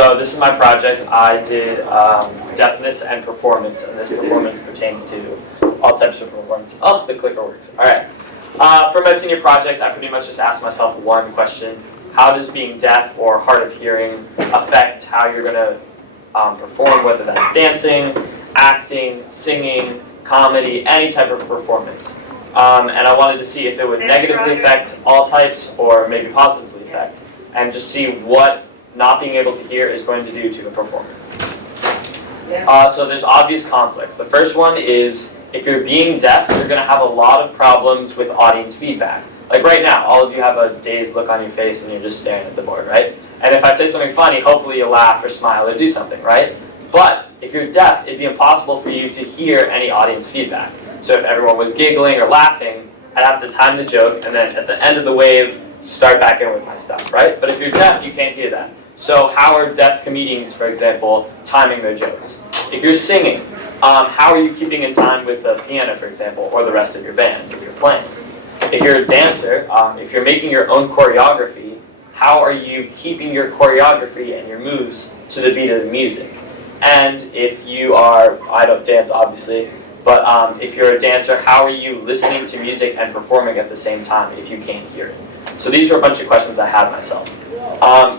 So this is my project. I did deafness and performance, and this performance pertains to all types of performance. Oh, the clicker works. All right. For my senior project, I pretty much just asked myself one question. How does being deaf or hard of hearing affect how you're going to perform, whether that's dancing, acting, singing, comedy, any type of performance? And I wanted to see if it would negatively affect all types or maybe positively affect, and just see what not being able to hear is going to do to the performer. So there's obvious conflicts. The first one is if you're being deaf, you're going to have a lot of problems with audience feedback. Like right now, all of you have a dazed look on your face and you're just staring at the board, right? And if I say something funny, hopefully you'll laugh or smile or do something, right? But if you're deaf, it'd be impossible for you to hear any audience feedback. So if everyone was giggling or laughing, I'd have to time the joke and then at the end of the wave, start back in with my stuff, right? But if you're deaf, you can't hear that. So how are deaf comedians, for example, timing their jokes? If you're singing, how are you keeping in time with the piano, for example, or the rest of your band if you're playing? If you're a dancer, if you're making your own choreography, how are you keeping your choreography and your moves to the beat of the music? And if you are, I don't dance obviously, but if you're a dancer, how are you listening to music and performing at the same time if you can't hear it? So these were a bunch of questions I had myself.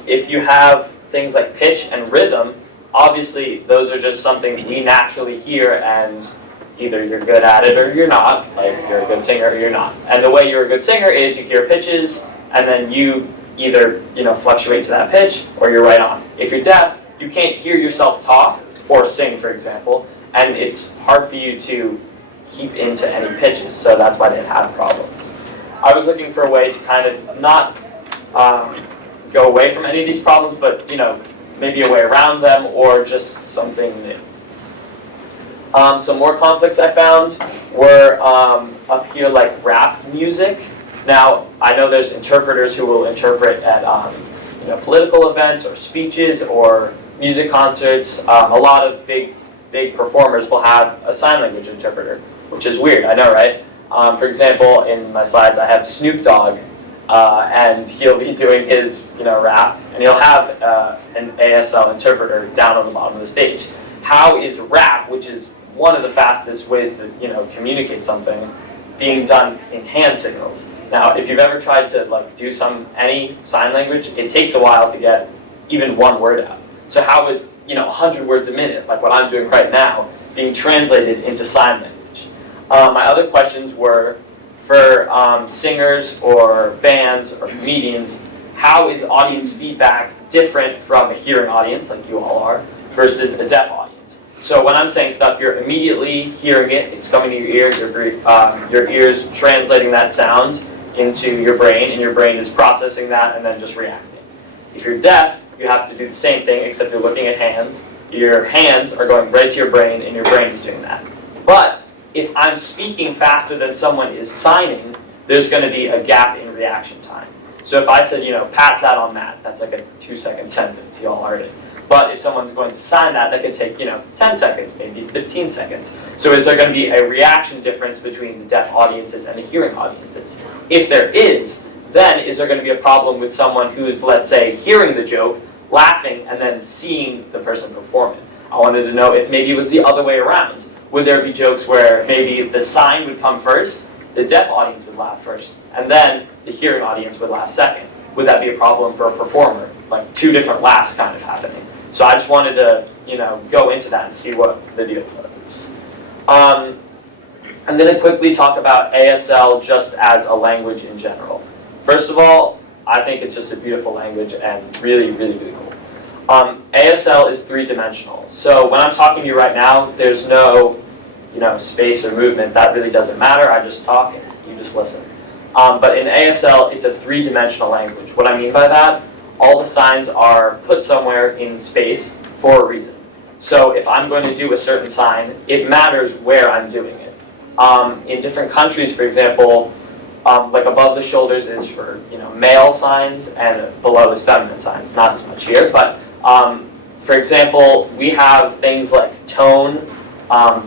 If you have things like pitch and rhythm, obviously those are just something we naturally hear, and either you're good at it or you're not, like you're a good singer or you're not. And the way you're a good singer is you hear pitches and then you either fluctuate to that pitch or you're right on. If you're deaf, you can't hear yourself talk or sing, for example, and it's hard for you to keep into any pitches, so that's why they have problems. I was looking for a way to kind of not go away from any of these problems, but maybe a way around them or just something new. Some more conflicts I found were up here, like rap music. Now I know there's interpreters who will interpret at political events or speeches or music concerts. A lot of big performers will have a sign language interpreter, which is weird, I know, right? For example, in my slides I have Snoop Dogg, and he'll be doing his rap, and he'll have an ASL interpreter down on the bottom of the stage. How is rap, which is one of the fastest ways to communicate something, being done in hand signals? Now, if you've ever tried to do any sign language, it takes a while to get even one word out. So how is 100 words a minute, like what I'm doing right now, being translated into sign language? My other questions were for singers or bands or comedians. How is audience feedback different from a hearing audience, like you all are, versus a deaf audience? So when I'm saying stuff, you're immediately hearing it, it's coming to your ear, your ear's translating that sound into your brain, and your brain is processing that and then just reacting. If you're deaf, you have to do the same thing, except you're looking at hands. Your hands are going right to your brain, and your brain is doing that. But if I'm speaking faster than someone is signing, there's going to be a gap in reaction time. So if I said, Pat sat on Matt, that's like a 2-second sentence, you all heard it. But if someone's going to sign that, that could take, 10 seconds, maybe 15 seconds. So is there going to be a reaction difference between the deaf audiences and the hearing audiences? If there is, then is there going to be a problem with someone who is, let's say, hearing the joke, laughing, and then seeing the person perform it? I wanted to know if maybe it was the other way around. Would there be jokes where maybe the sign would come first, the deaf audience would laugh first, and then the hearing audience would laugh second? Would that be a problem for a performer? Like two different laughs kind of happening. So I just wanted to, go into that and see what the deal was. I'm going to quickly talk about ASL just as a language in general. First of all, I think it's just a beautiful language and really, really, really cool. ASL is three-dimensional. So when I'm talking to you right now, there's no, space or movement. That really doesn't matter. I just talk and you just listen. But in ASL, it's a three-dimensional language. What I mean by that, all the signs are put somewhere in space for a reason. So if I'm going to do a certain sign, it matters where I'm doing it. In different countries, for example, like above the shoulders is for male signs, and below is feminine signs. Not as much here, but for example, we have things like tone,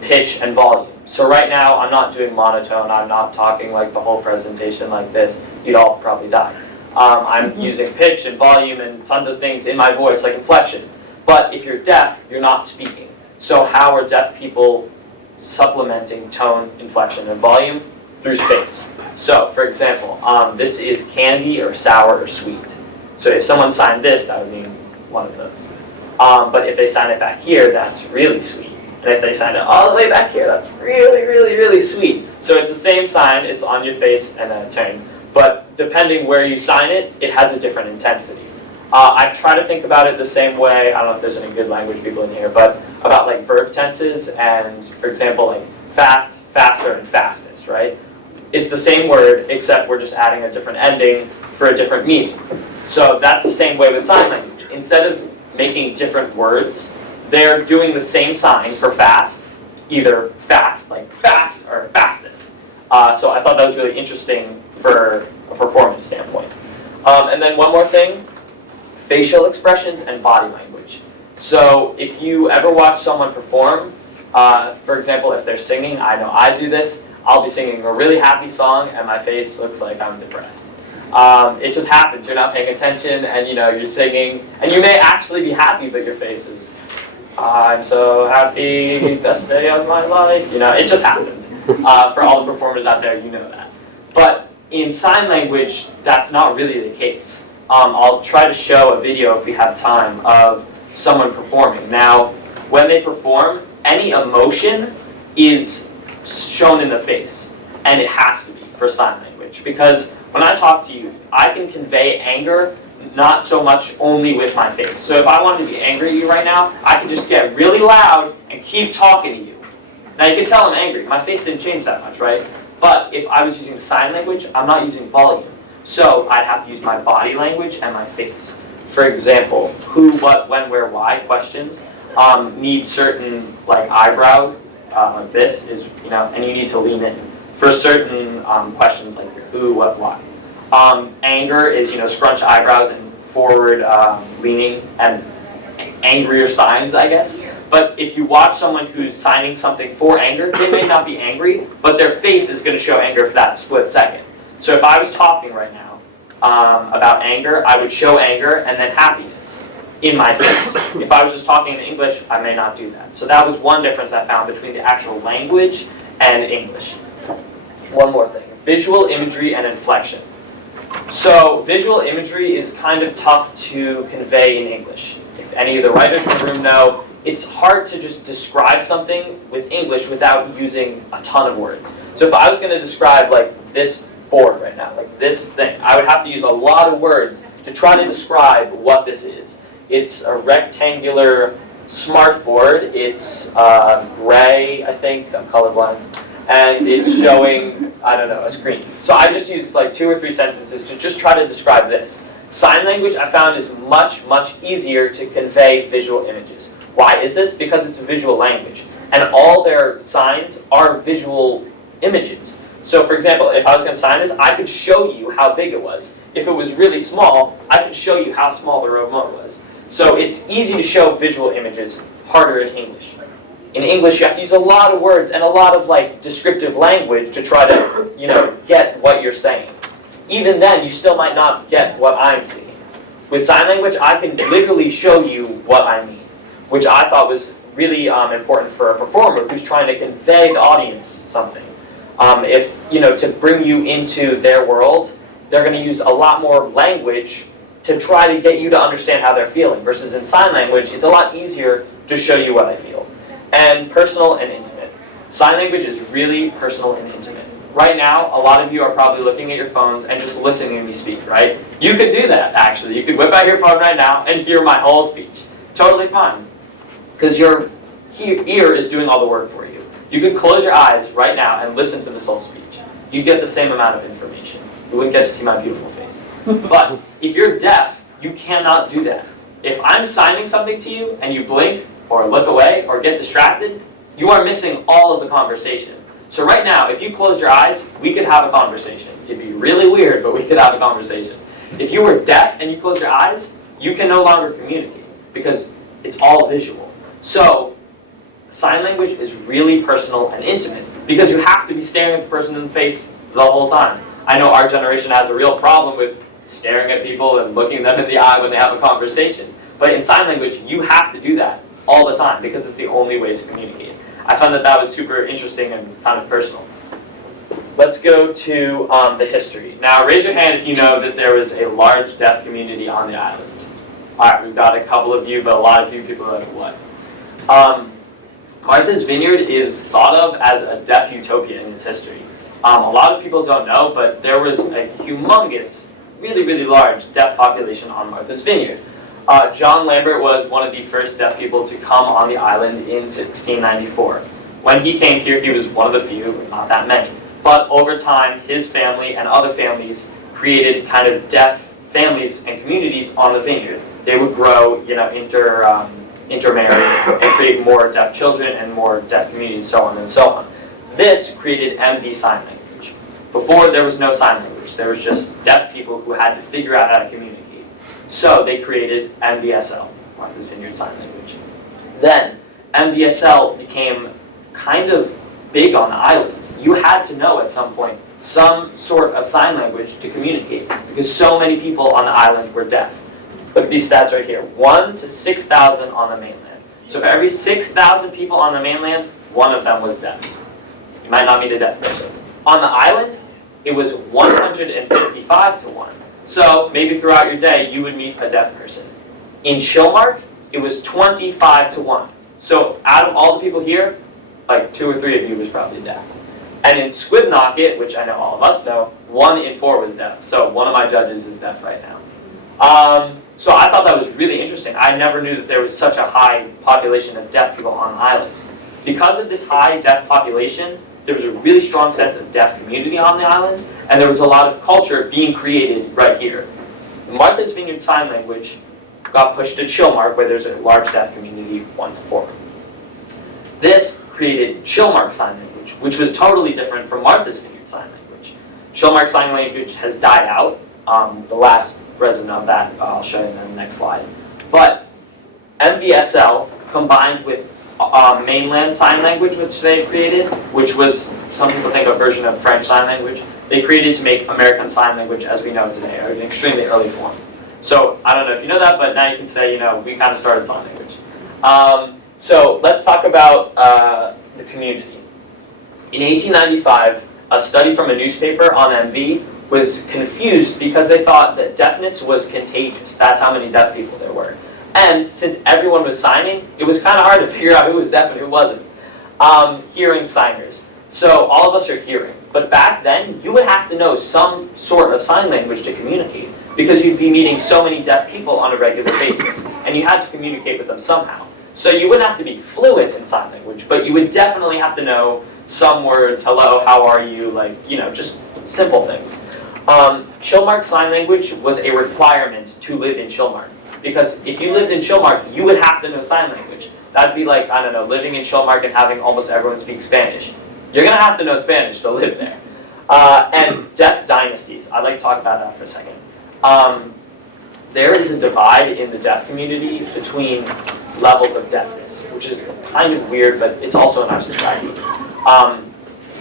pitch, and volume. So right now, I'm not doing monotone. I'm not talking like the whole presentation like this. You'd all probably die. I'm using pitch and volume and tons of things in my voice, like inflection. But if you're deaf, you're not speaking. So how are deaf people supplementing tone, inflection, and volume? Through space. So, for example, this is candy or sour or sweet. So if someone signed this, that would mean one of those. But if they sign it back here, that's really sweet. And if they sign it all the way back here, that's really, really, really sweet. So it's the same sign, it's on your face and then a tone. But depending where you sign it, it has a different intensity. I try to think about it the same way, I don't know if there's any good language people in here, but about like verb tenses and, for example, like fast, faster, and fastest, right? It's the same word, except we're just adding a different ending for a different meaning. So that's the same way with sign language. Instead of making different words, they're doing the same sign for fast, either fast, like fast, or fastest. So I thought that was really interesting for a performance standpoint. And then one more thing, facial expressions and body language. So if you ever watch someone perform, for example, if they're singing, I know I do this, I'll be singing a really happy song and my face looks like I'm depressed. It just happens, you're not paying attention and you're singing, and you may actually be happy, but your face is, I'm so happy, best day of my life. It just happens. For all the performers out there, you know that. But in sign language, that's not really the case. I'll try to show a video if we have time of someone performing. Now, when they perform, any emotion is shown in the face, and it has to be for sign language, because when I talk to you, I can convey anger not so much only with my face. So if I wanted to be angry at you right now, I could just get really loud and keep talking to you. Now you can tell I'm angry. My face didn't change that much, right? But if I was using sign language, I'm not using volume. So I'd have to use my body language and my face. For example, who, what, when, where, why questions need certain like eyebrow, like this is, and you need to lean in. For certain questions like who, what, why. Anger is, scrunch eyebrows and forward leaning and angrier signs, I guess. But if you watch someone who's signing something for anger, they may not be angry, but their face is going to show anger for that split second. So if I was talking right now about anger, I would show anger and then happiness in my face. If I was just talking in English, I may not do that. So that was one difference I found between the actual language and English. One more thing, visual imagery and inflection. So visual imagery is kind of tough to convey in English. If any of the writers in the room know, it's hard to just describe something with English without using a ton of words. So if I was going to describe like this board right now, like this thing, I would have to use a lot of words to try to describe what this is. It's a rectangular smart board. It's gray, I think. I'm colorblind. And it's showing, I don't know, a screen. So I just used like 2 or 3 sentences to just try to describe this. Sign language I found is much, much easier to convey visual images. Why is this? Because it's a visual language. And all their signs are visual images. So for example, if I was going to sign this, I could show you how big it was. If it was really small, I could show you how small the remote was. So it's easy to show visual images, harder in English. In English, you have to use a lot of words and a lot of like descriptive language to try to, get what you're saying. Even then, you still might not get what I'm seeing. With sign language, I can literally show you what I mean, which I thought was really important for a performer who's trying to convey the audience something. To bring you into their world, they're going to use a lot more language to try to get you to understand how they're feeling. Versus in sign language, it's a lot easier to show you what I feel. And personal and intimate. Sign language is really personal and intimate. Right now, a lot of you are probably looking at your phones and just listening to me speak, right? You could do that, actually. You could whip out your phone right now and hear my whole speech. Totally fine. Because your ear is doing all the work for you. You could close your eyes right now and listen to this whole speech. You'd get the same amount of information. You wouldn't get to see my beautiful face. But if you're deaf, you cannot do that. If I'm signing something to you and you blink or look away or get distracted, you are missing all of the conversation. So right now, if you closed your eyes, we could have a conversation. It'd be really weird, but we could have a conversation. If you were deaf and you closed your eyes, you can no longer communicate because it's all visual. So sign language is really personal and intimate because you have to be staring at the person in the face the whole time. I know our generation has a real problem with staring at people and looking them in the eye when they have a conversation. But But in sign language, you have to do that all the time because it's the only way to communicate. I found that was super interesting and kind of personal. Let's go to the history. Now, raise your hand if you know that there was a large deaf community on the island. All right, we've got a couple of you, but a lot of you people are like, what? Martha's Vineyard is thought of as a deaf utopia in its history. A lot of people don't know, but there was a humongous, really, really large deaf population on Martha's Vineyard. John Lambert was one of the first deaf people to come on the island in 1694. When he came here, he was one of the few, not that many. But over time, his family and other families created kind of deaf families and communities on the vineyard. They would grow, intermarry, and create more deaf children and more deaf communities, so on and so on. This created MV Sign Language. Before, there was no sign language. There was just deaf people who had to figure out how to communicate. So they created MVSL, Martha's Vineyard Sign Language. Then, MVSL became kind of big on the islands. You had to know at some point some sort of sign language to communicate because so many people on the island were deaf. Look at these stats right here. 1 to 6,000 on the mainland. So for every 6,000 people on the mainland, one of them was deaf. You might not meet a deaf person. On the island, it was 155 to 1. So maybe throughout your day, you would meet a deaf person. In Chilmark, it was 25 to 1. So out of all the people here, like 2 or 3 of you was probably deaf. And in Squibnocket, which I know all of us know, 1 in 4 was deaf. So one of my judges is deaf right now. So I thought that was really interesting. I never knew that there was such a high population of deaf people on the island. Because of this high deaf population, there was a really strong sense of deaf community on the island, and there was a lot of culture being created right here. Martha's Vineyard Sign Language got pushed to Chilmark, where there's a large deaf community, 1 to 4. This created Chilmark Sign Language, which was totally different from Martha's Vineyard Sign Language. Chilmark Sign Language has died out. The last resident of that, I'll show you in the next slide. But MVSL combined with mainland sign language, which they created, which was, some people think, a version of French Sign Language, they created to make American Sign Language as we know it today, or an extremely early form. So I don't know if you know that, but now you can say, we kind of started sign language. So let's talk about the community. In 1895, a study from a newspaper on MV was confused because they thought that deafness was contagious. That's how many deaf people there were. And since everyone was signing, it was kind of hard to figure out who was deaf and who wasn't. Hearing signers. So all of us are hearing. But back then, you would have to know some sort of sign language to communicate because you'd be meeting so many deaf people on a regular basis. And you had to communicate with them somehow. So you wouldn't have to be fluent in sign language, but you would definitely have to know some words, hello, how are you, just simple things. Chilmark Sign Language was a requirement to live in Chilmark. Because if you lived in Chilmark, you would have to know sign language. That'd be like, living in Chilmark and having almost everyone speak Spanish. You're going to have to know Spanish to live there. And deaf dynasties. I'd like to talk about that for a second. There is a divide in the deaf community between levels of deafness, which is kind of weird, but it's also in our society.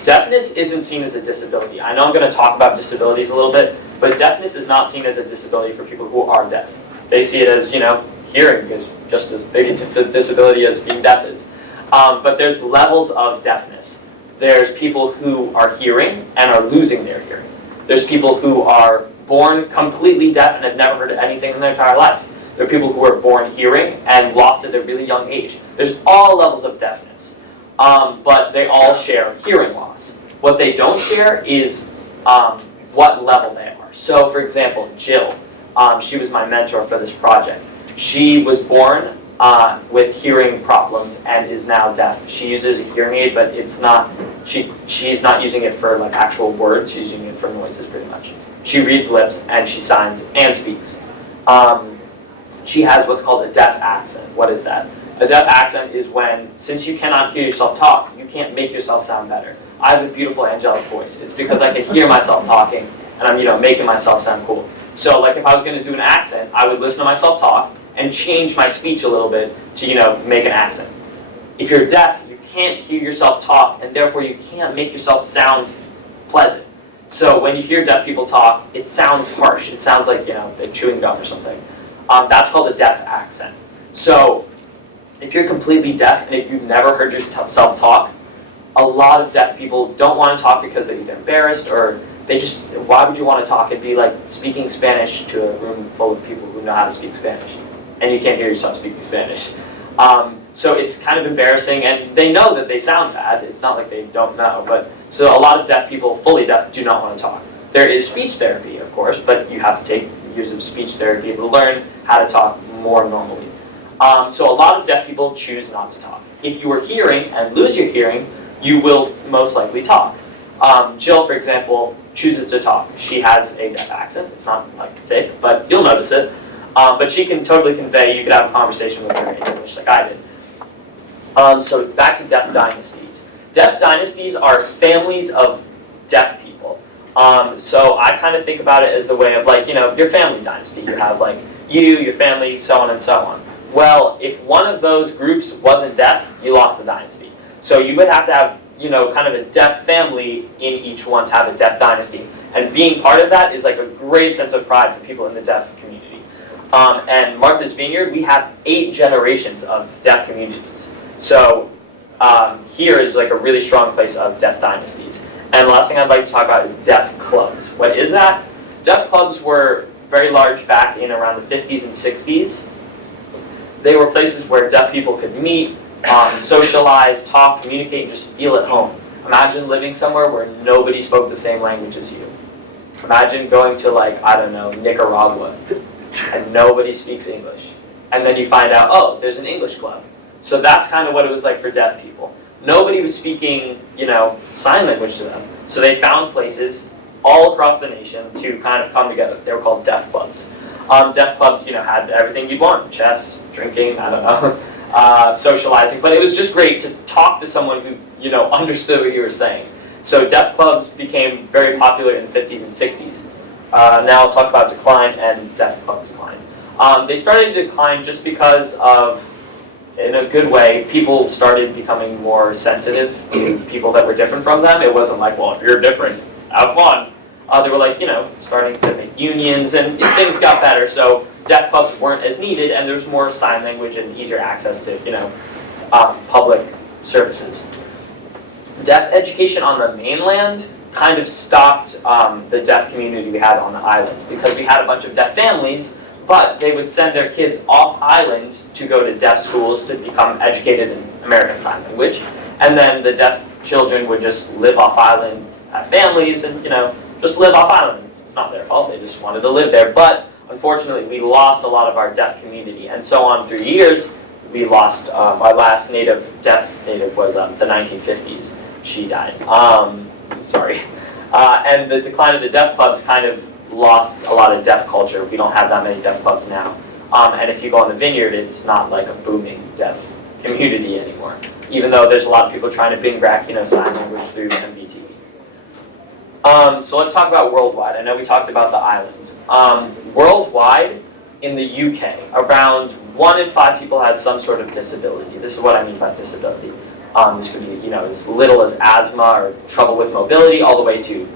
Deafness isn't seen as a disability. I know I'm going to talk about disabilities a little bit, but deafness is not seen as a disability for people who are deaf. They see it as, hearing is just as big a disability as being deaf is. But there's levels of deafness. There's people who are hearing and are losing their hearing. There's people who are born completely deaf and have never heard anything in their entire life. There are people who are born hearing and lost at a really young age. There's all levels of deafness. But they all share hearing loss. What they don't share is what level they are. So, for example, Jill, she was my mentor for this project. She was born with hearing problems and is now deaf. She uses a hearing aid, but it's not. She's not using it for actual words. She's using it for noises, pretty much. She reads lips and she signs and speaks. She has what's called a deaf accent. What is that? A deaf accent is when, since you cannot hear yourself talk, you can't make yourself sound better. I have a beautiful angelic voice. It's because I can hear myself talking and I'm, making myself sound cool. So, if I was going to do an accent, I would listen to myself talk and change my speech a little bit to, make an accent. If you're deaf, you can't hear yourself talk, and therefore you can't make yourself sound pleasant. So when you hear deaf people talk, it sounds harsh. It sounds like, they're chewing gum or something. That's called a deaf accent. So if you're completely deaf and if you've never heard yourself talk, a lot of deaf people don't want to talk because they're either embarrassed or they just, why would you want to talk? It'd be like speaking Spanish to a room full of people who know how to speak Spanish, and you can't hear yourself speaking Spanish. So it's kind of embarrassing, and they know that they sound bad. It's not like they don't know, but so a lot of deaf people, fully deaf, do not want to talk. There is speech therapy, of course, but you have to take years of speech therapy to learn how to talk more normally. So a lot of deaf people choose not to talk. If you are hearing and lose your hearing, you will most likely talk. Jill, for example, chooses to talk. She has a deaf accent. It's not like thick, but you'll notice it. But she can totally convey, you could have a conversation with her in English like I did. So back to deaf dynasties. Deaf dynasties are families of deaf people. So I kind of think about it as the way of like, your family dynasty. You have like you, your family, so on and so on. Well, if one of those groups wasn't deaf, you lost the dynasty. So you would have to have, kind of a deaf family in each one to have a deaf dynasty. And being part of that is like a great sense of pride for people in the deaf community. And Martha's Vineyard, we have 8 generations of deaf communities. So here is like a really strong place of deaf dynasties. And the last thing I'd like to talk about is deaf clubs. What is that? Deaf clubs were very large back in around the 50s and 60s. They were places where deaf people could meet, socialize, talk, communicate, and just feel at home. Imagine living somewhere where nobody spoke the same language as you. Imagine going to Nicaragua, and nobody speaks English. And then you find out, oh, there's an English club. So that's kind of what it was like for deaf people. Nobody was speaking, sign language to them. So they found places all across the nation to kind of come together. They were called deaf clubs. Deaf clubs, had everything you'd want: chess, drinking, I don't know, socializing. But it was just great to talk to someone who, understood what you were saying. So deaf clubs became very popular in the 50s and 60s. Now I'll talk about decline and deaf club decline. They started to decline just because of, in a good way, people started becoming more sensitive to people that were different from them. It wasn't like, well, if you're different, have fun. They were like, starting to make unions, and things got better. So deaf clubs weren't as needed, and there's more sign language and easier access to, public services. Deaf education on the mainland kind of stopped the deaf community we had on the island, because we had a bunch of deaf families, but they would send their kids off island to go to deaf schools to become educated in American Sign Language, and then the deaf children would just live off island, have families, and just live off island. It's not their fault, they just wanted to live there. But unfortunately, we lost a lot of our deaf community, and so on through years, we lost our last deaf native was the 1950s. She died. Sorry. And the decline of the deaf clubs kind of lost a lot of deaf culture. We don't have that many deaf clubs now. And if you go on the Vineyard, it's not like a booming deaf community anymore, even though there's a lot of people trying to bring back, sign language through MVTV. So let's talk about worldwide. I know we talked about the island. Worldwide, in the UK, around 1 in 5 people has some sort of disability. This is what I mean by disability. This could be, as little as asthma or trouble with mobility, all the way to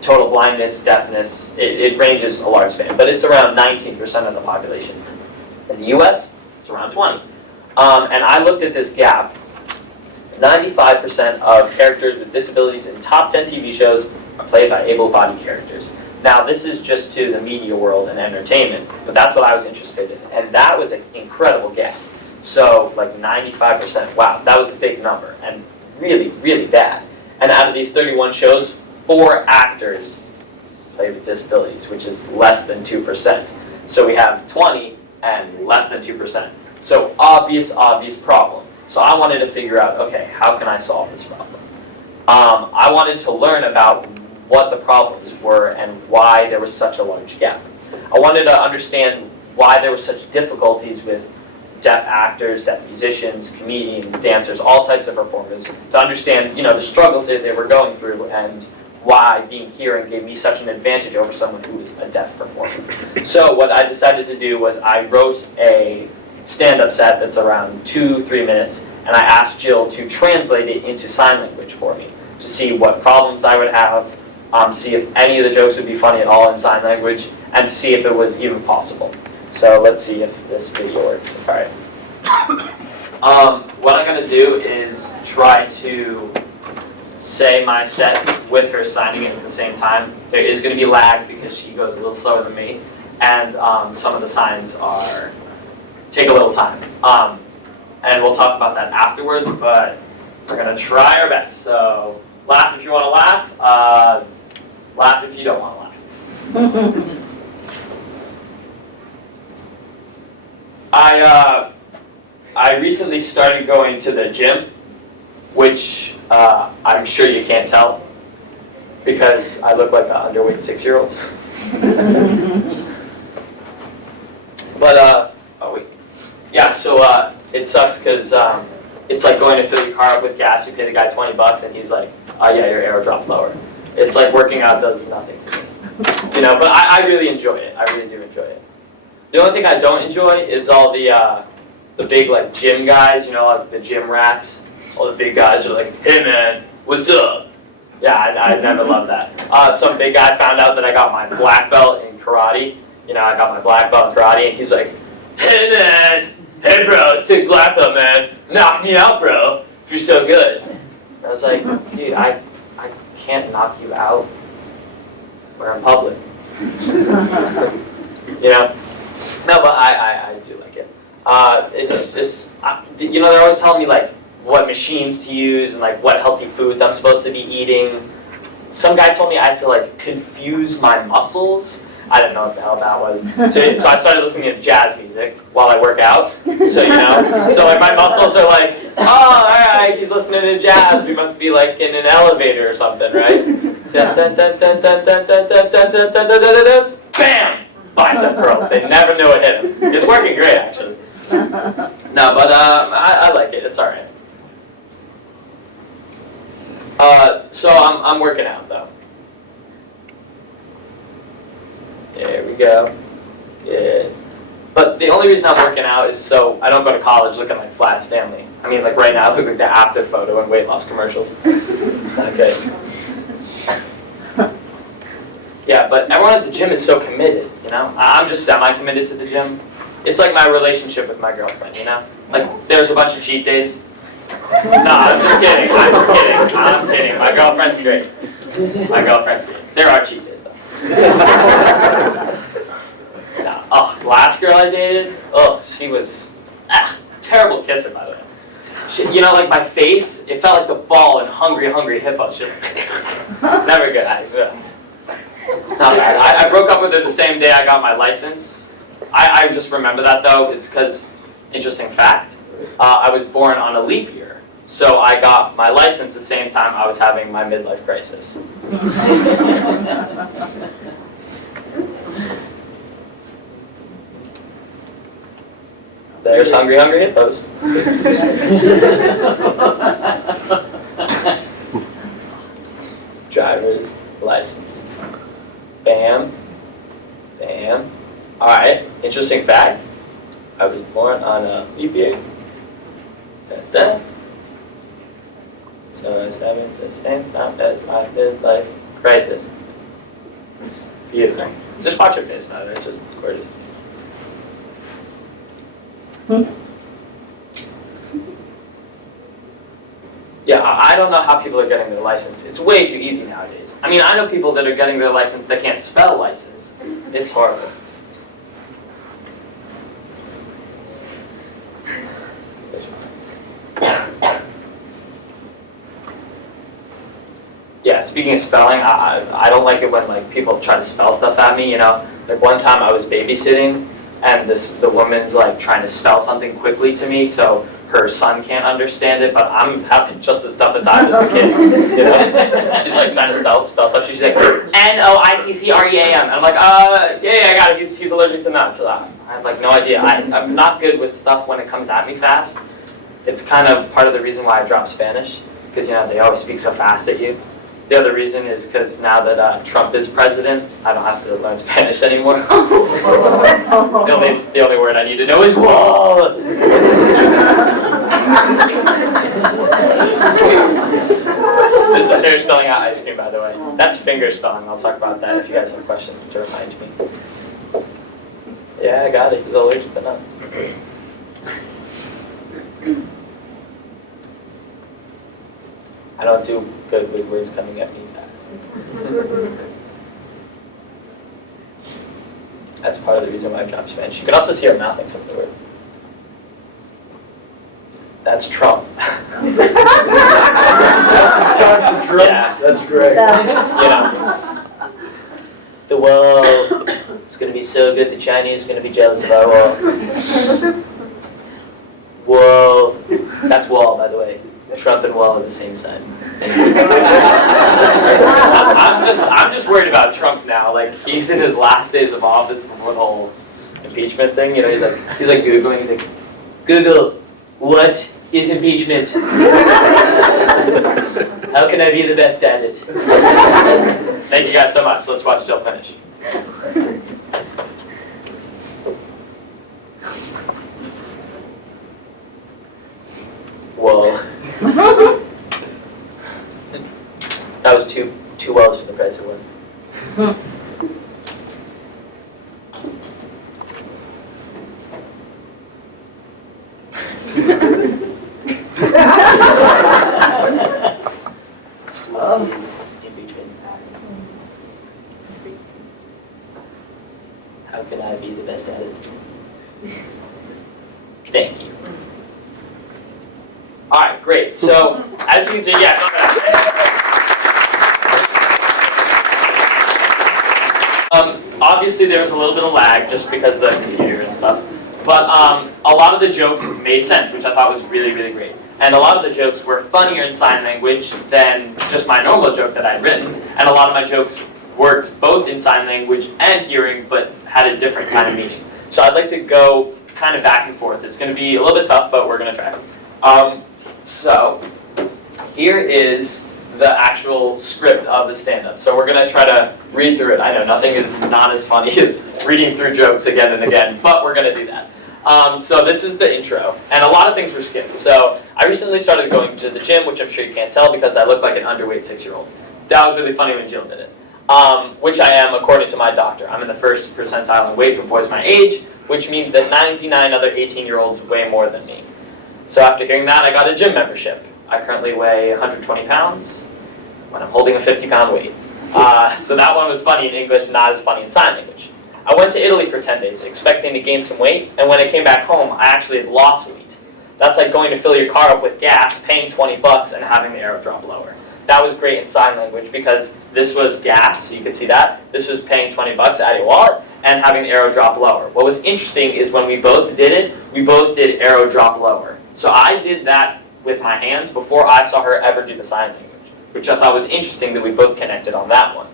total blindness, deafness. It ranges a large span, but it's around 19% of the population. In the US, it's around 20. And I looked at this gap. 95% of characters with disabilities in top 10 TV shows are played by able-bodied characters. Now, this is just to the media world and entertainment, but that's what I was interested in. And that was an incredible gap. So, like 95%, wow, that was a big number, and really, really bad. And out of these 31 shows, 4 actors play with disabilities, which is less than 2%. So we have 20 and less than 2%. So obvious problem. So I wanted to figure out, okay, how can I solve this problem? I wanted to learn about what the problems were and why there was such a large gap. I wanted to understand why there were such difficulties with deaf actors, deaf musicians, comedians, dancers, all types of performers, to understand, the struggles that they were going through and why being hearing gave me such an advantage over someone who was a deaf performer. So what I decided to do was I wrote a stand-up set that's around 2-3 minutes, and I asked Jill to translate it into sign language for me to see what problems I would have, see if any of the jokes would be funny at all in sign language, and to see if it was even possible. So let's see if this video works. All right. What I'm going to do is try to say my set with her signing it at the same time. There is going to be lag because she goes a little slower than me, and some of the signs take a little time. And we'll talk about that afterwards, but we're going to try our best. So laugh if you want to laugh. Laugh if you don't want to laugh. I recently started going to the gym, which I'm sure you can't tell because I look like an underweight 6-year-old. But, oh wait. Yeah, so it sucks because it's like going to fill your car up with gas. You pay the guy $20 and he's like, oh yeah, your air dropped lower. It's like working out does nothing to me. You know, but I really enjoy it. I really do enjoy it. The only thing I don't enjoy is all the big like gym guys, you know, like the gym rats. All the big guys are like, hey man, what's up? Yeah, I never loved that. Some big guy found out that I got my black belt in karate. You know, I got my black belt in karate, and he's like, hey man, hey bro, sick black belt man, knock me out bro, if you're so good. And I was like, dude, I can't knock you out. We're in public. You know? No, but I do like it. It's just, you know, they're always telling me like what machines to use and like what healthy foods I'm supposed to be eating. Some guy told me I had to like confuse my muscles. I didn't know what the hell that was. So I started listening to jazz music while I work out. So, you know, so like my muscles are like, oh, all right, he's listening to jazz. We must be like in an elevator or something, right? Bam! Bicep curls. They never knew it hit him. It's working great, actually. No, but I like it. It's all right. So I'm working out though. There we go. Good. But the only reason I'm working out is so I don't go to college looking like Flat Stanley. I mean, like right now, I look like the after photo in weight loss commercials. It's not good. Yeah, but everyone at the gym is so committed, you know? I'm just semi-committed to the gym. It's like my relationship with my girlfriend, you know? Like, there's a bunch of cheat days. No, I'm just kidding. I'm kidding. My girlfriend's great. There are cheat days, though. No. Oh, last girl I dated, she was terrible kisser, by the way. She, you know, like my face, it felt like the ball in Hungry Hungry Hippos. Just never good. Not bad. I broke up with her the same day I got my license. I just remember that though. It's because, interesting fact, I was born on a leap year. So I got my license the same time I was having my midlife crisis. There's Hungry Hungry Hippos. Driver's license. Bam. Bam. Alright, interesting fact. I was born on a leap year. Da-da. So I was having the same time as my midlife crisis. Beautiful. Just watch your face, by the way. It's just gorgeous. Yeah, I don't know how people are getting their license. It's way too easy nowadays. I mean, I know people that are getting their license that can't spell license. It's horrible. Yeah, speaking of spelling, I don't like it when like people try to spell stuff at me, you know. Like one time I was babysitting and the woman's like trying to spell something quickly to me so her son can't understand it, but I'm having just as tough a time as the kid, you know. She's like trying to spell stuff. She's like, N-O-I-C-C-R-E-A-M. And I'm like, yeah, I got it. He's allergic to nuts. So I have like no idea. I'm not good with stuff when it comes at me fast. It's kind of part of the reason why I dropped Spanish, because you know they always speak so fast at you. The other reason is because now that Trump is president, I don't have to learn Spanish anymore. The only word I need to know is wall. This is her spelling out ice cream, by the way. That's finger spelling. I'll talk about that if you guys have questions to remind me. Yeah, I got it. He's allergic to nuts. I don't do good with words coming at me fast. That's part of the reason why I dropped Spanish. You can also see her mouthing some of the words. That's Trump. That's the sign for Trump. Yeah. That's great. You know, the world is going to be so good, the Chinese are going to be jealous of our wall. Wall. That's wall, by the way. Trump and wall are the same sign. I'm just worried about Trump now. Like, he's in his last days of office before the whole impeachment thing. You know, he's like Googling. He's like, Google, what is impeachment? How can I be the best at it? Thank you guys so much. Let's watch Jill finish. Whoa. That was two wells for the price of one. How can I be the best at it? Thank you. All right, great. So, as you can see, obviously there was a little bit of lag just because of the computer and stuff. But a lot of the jokes made sense, which I thought was really, really great. And a lot of the jokes were funnier in sign language than just my normal joke that I'd written. And a lot of my jokes worked both in sign language and hearing, but had a different kind of meaning. So I'd like to go kind of back and forth. It's going to be a little bit tough, but we're going to try. So here is the actual script of the stand-up. So we're going to try to read through it. I know nothing is not as funny as reading through jokes again and again, but we're going to do that. So this is the intro, and a lot of things were skipped. So I recently started going to the gym, which I'm sure you can't tell because I look like an underweight 6-year-old. That was really funny when Jill did it, which I am according to my doctor. I'm in the first percentile in weight for boys my age, which means that 99 other 18-year-olds weigh more than me. So after hearing that, I got a gym membership. I currently weigh 120 pounds when I'm holding a 50-pound weight. So that one was funny in English, not as funny in sign language. I went to Italy for 10 days, expecting to gain some weight, and when I came back home, I actually had lost weight. That's like going to fill your car up with gas, paying 20 bucks, and having the arrow drop lower. That was great in sign language because this was gas, so you could see that. This was paying 20 bucks out of your wallet and having the arrow drop lower. What was interesting is when we both did it, we both did arrow drop lower. So I did that with my hands before I saw her ever do the sign language, which I thought was interesting that we both connected on that one.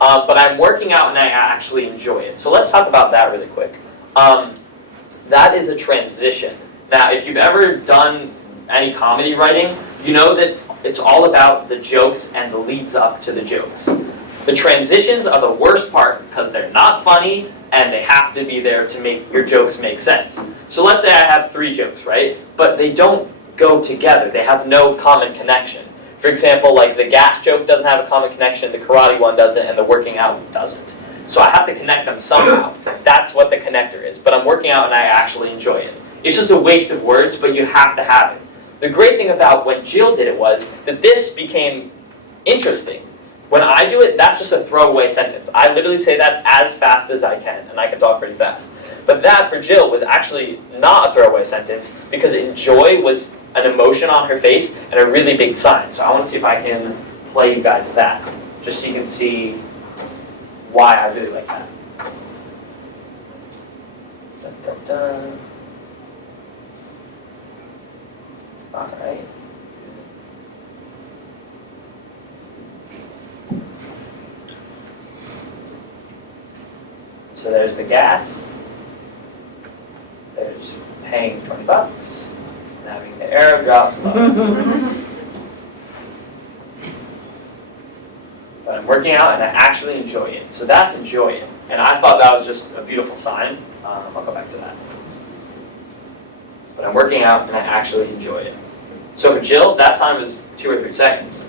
But I'm working out and I actually enjoy it. So let's talk about that really quick. That is a transition. Now, if you've ever done any comedy writing, you know that it's all about the jokes and the leads up to the jokes. The transitions are the worst part because they're not funny and they have to be there to make your jokes make sense. So let's say I have 3 jokes, right? But they don't go together. They have no common connection. For example, like the gas joke doesn't have a common connection, the karate one doesn't, and the working out doesn't. So I have to connect them somehow. That's what the connector is. But I'm working out and I actually enjoy it. It's just a waste of words, but you have to have it. The great thing about when Jill did it was that this became interesting. When I do it, that's just a throwaway sentence. I literally say that as fast as I can, and I can talk pretty fast. But that, for Jill, was actually not a throwaway sentence because enjoy was an emotion on her face and a really big sign. So I want to see if I can play you guys that, just so you can see why I really like that. Dun, dun, dun. All right. So there's the gas. There's paying 20 bucks. And having the arrow drop low. But I'm working out and I actually enjoy it. So that's enjoy it. And I thought that was just a beautiful sign. I'll go back to that. But I'm working out and I actually enjoy it. So for Jill, that time was 2 or 3 seconds.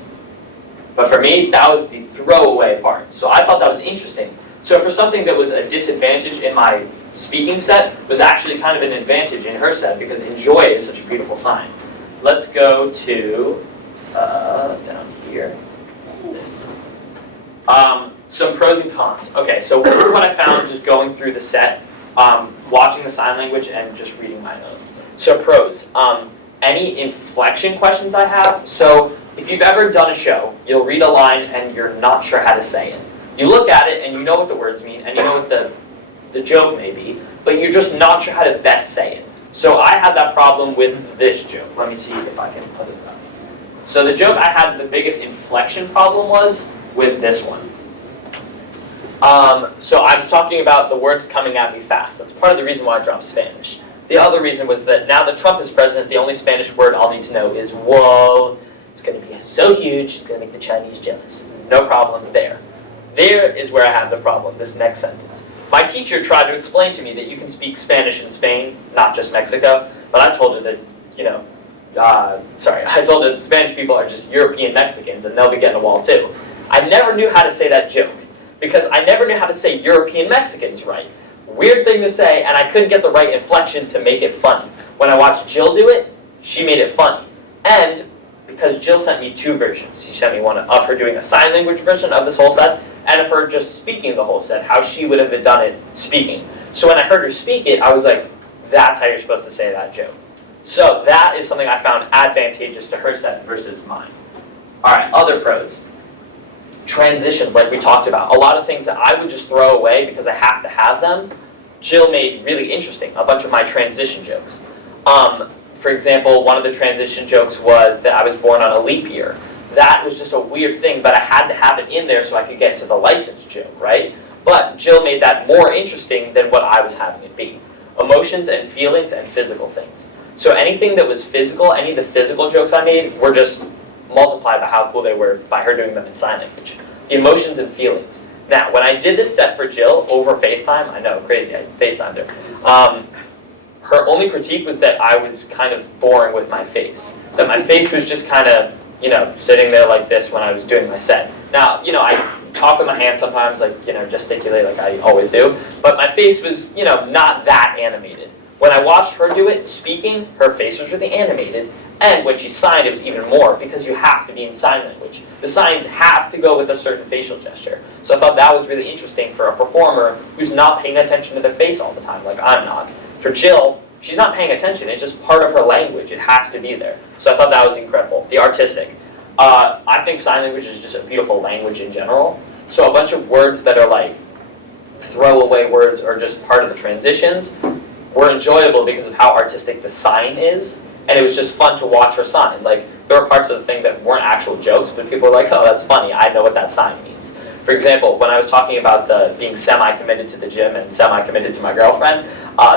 But for me, that was the throwaway part. So I thought that was interesting. So for something that was a disadvantage in my speaking set was actually kind of an advantage in her set because enjoy is such a beautiful sign. Let's go to down here. This. Some pros and cons. Okay, so this is what I found just going through the set, watching the sign language and just reading my own. So pros. Any inflection questions I have. So if you've ever done a show, you'll read a line and you're not sure how to say it. You look at it and you know what the words mean and you know what the joke may be, but you're just not sure how to best say it. So I had that problem with this joke. Let me see if I can put it up. So the joke I had the biggest inflection problem was with this one. So I was talking about the words coming at me fast. That's part of the reason why I dropped Spanish. The other reason was that now that Trump is president, the only Spanish word I'll need to know is whoa. It's going to be so huge, it's going to make the Chinese jealous. No problems there. There is where I have the problem, this next sentence. My teacher tried to explain to me that you can speak Spanish in Spain, not just Mexico, but I told her that, I told her that Spanish people are just European Mexicans and they'll be getting a wall too. I never knew how to say that joke because I never knew how to say European Mexicans right. Weird thing to say, and I couldn't get the right inflection to make it funny. When I watched Jill do it, she made it funny. And because Jill sent me two versions. She sent me one of her doing a sign language version of this whole set, and of her just speaking the whole set, how she would have done it speaking. So when I heard her speak it, I was like, that's how you're supposed to say that joke. So that is something I found advantageous to her set versus mine. All right, other pros. Transitions, like we talked about. A lot of things that I would just throw away because I have to have them, Jill made really interesting, a bunch of my transition jokes. For example, one of the transition jokes was that I was born on a leap year. That was just a weird thing, but I had to have it in there so I could get to the license joke, right? But Jill made that more interesting than what I was having it be. Emotions and feelings and physical things. So anything that was physical, any of the physical jokes I made were just multiplied by how cool they were by her doing them in sign language. The emotions and feelings. Now, when I did this set for Jill over FaceTime, I know, crazy, I FaceTimed her. Her only critique was that I was kind of boring with my face. That my face was just kind of, sitting there like this when I was doing my set. Now, I talk with my hands sometimes, like, gesticulate like I always do, but my face was, not that animated. When I watched her do it, speaking, her face was really animated, and when she signed, it was even more, because you have to be in sign language. The signs have to go with a certain facial gesture. So I thought that was really interesting for a performer who's not paying attention to their face all the time, like I'm not. For Jill, she's not paying attention, it's just part of her language, it has to be there. So I thought that was incredible. The artistic. I think sign language is just a beautiful language in general. So a bunch of words that are like throwaway words or just part of the transitions were enjoyable because of how artistic the sign is, and it was just fun to watch her sign. Like, there were parts of the thing that weren't actual jokes, but people were like, oh, that's funny, I know what that sign means. For example, when I was talking about the being semi-committed to the gym and semi-committed to my girlfriend,